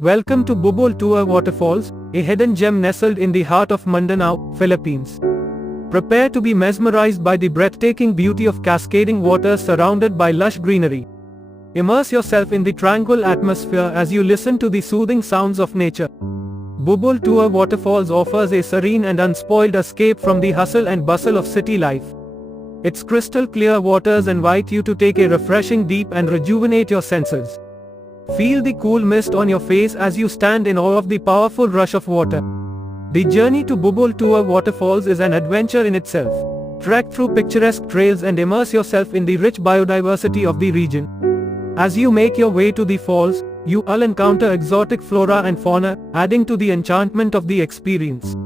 Welcome to Bubuludtua Waterfalls, a hidden gem nestled in the heart of Mindanao, Philippines. Prepare to be mesmerized by the breathtaking beauty of cascading waters surrounded by lush greenery. Immerse yourself in the tranquil atmosphere as you listen to the soothing sounds of nature. Bubuludtua Waterfalls offers a serene and unspoiled escape from the hustle and bustle of city life. Its crystal clear waters invite you to take a refreshing dip and rejuvenate your senses. Feel the cool mist on your face as you stand in awe of the powerful rush of water. The journey to Bubuludtua Waterfalls is an adventure in itself. Trek through picturesque trails and immerse yourself in the rich biodiversity of the region. As you make your way to the falls, you will encounter exotic flora and fauna, adding to the enchantment of the experience.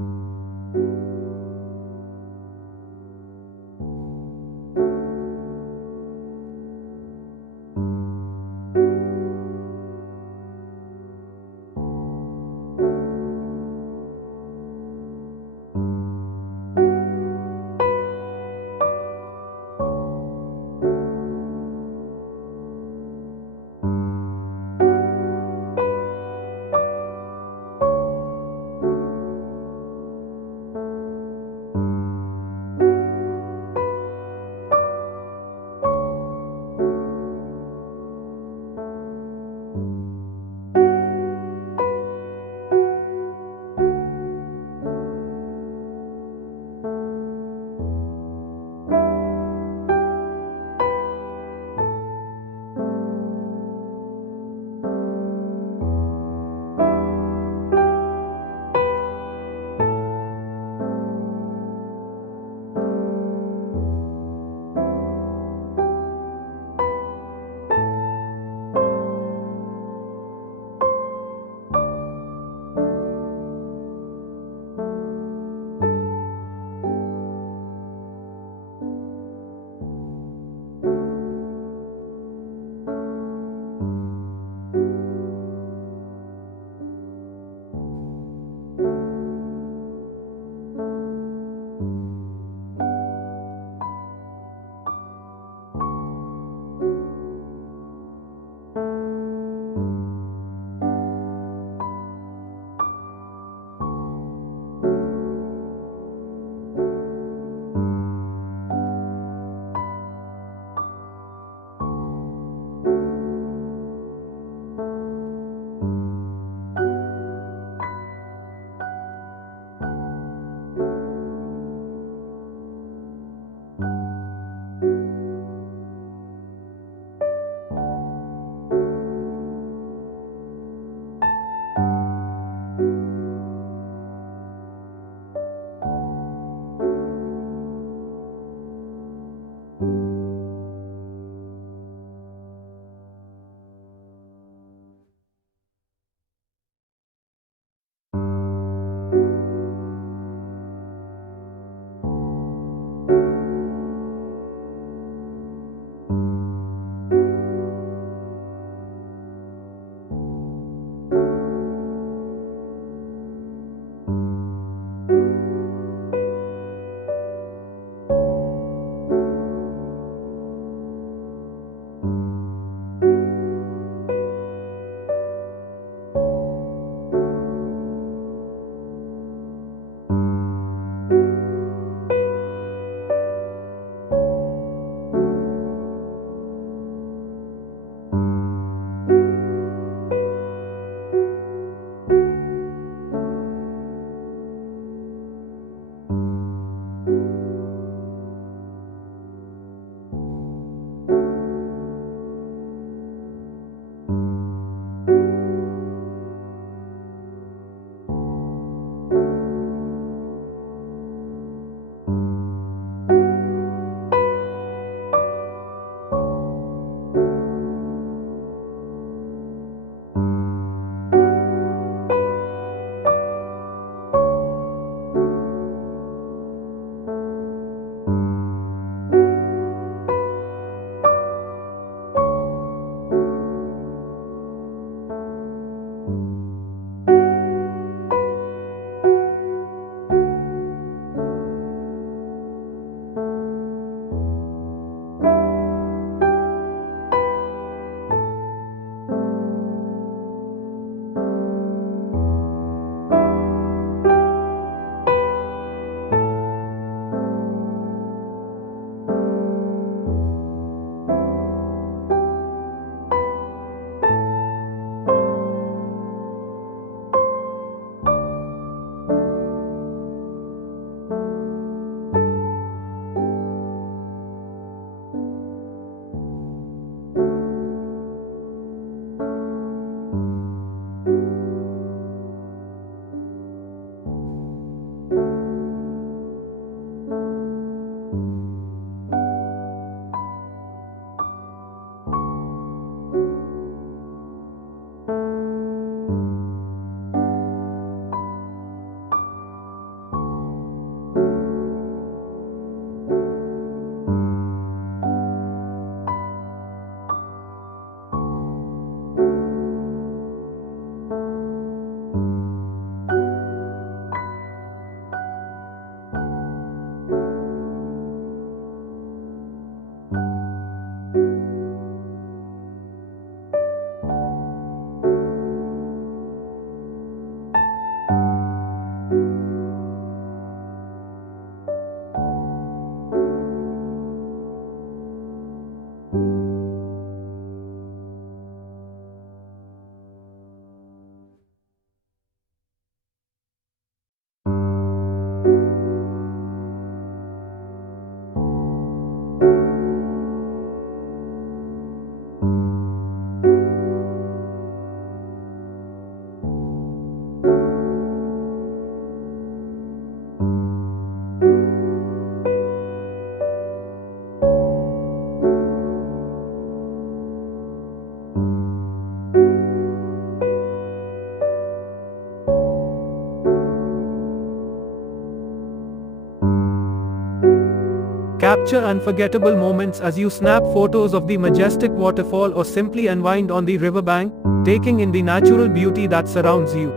Capture unforgettable moments as you snap photos of the majestic waterfall or simply unwind on the riverbank, taking in the natural beauty that surrounds you.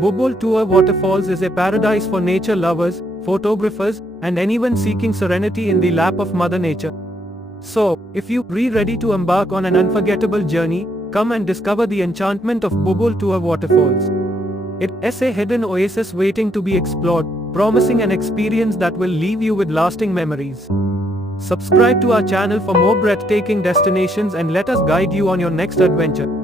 Bubuludtua Waterfalls is a paradise for nature lovers, photographers, and anyone seeking serenity in the lap of Mother Nature. So, if you're ready to embark on an unforgettable journey, come and discover the enchantment of Bubuludtua Waterfalls. It's a hidden oasis waiting to be explored, promising an experience that will leave you with lasting memories. Subscribe to our channel for more breathtaking destinations and let us guide you on your next adventure.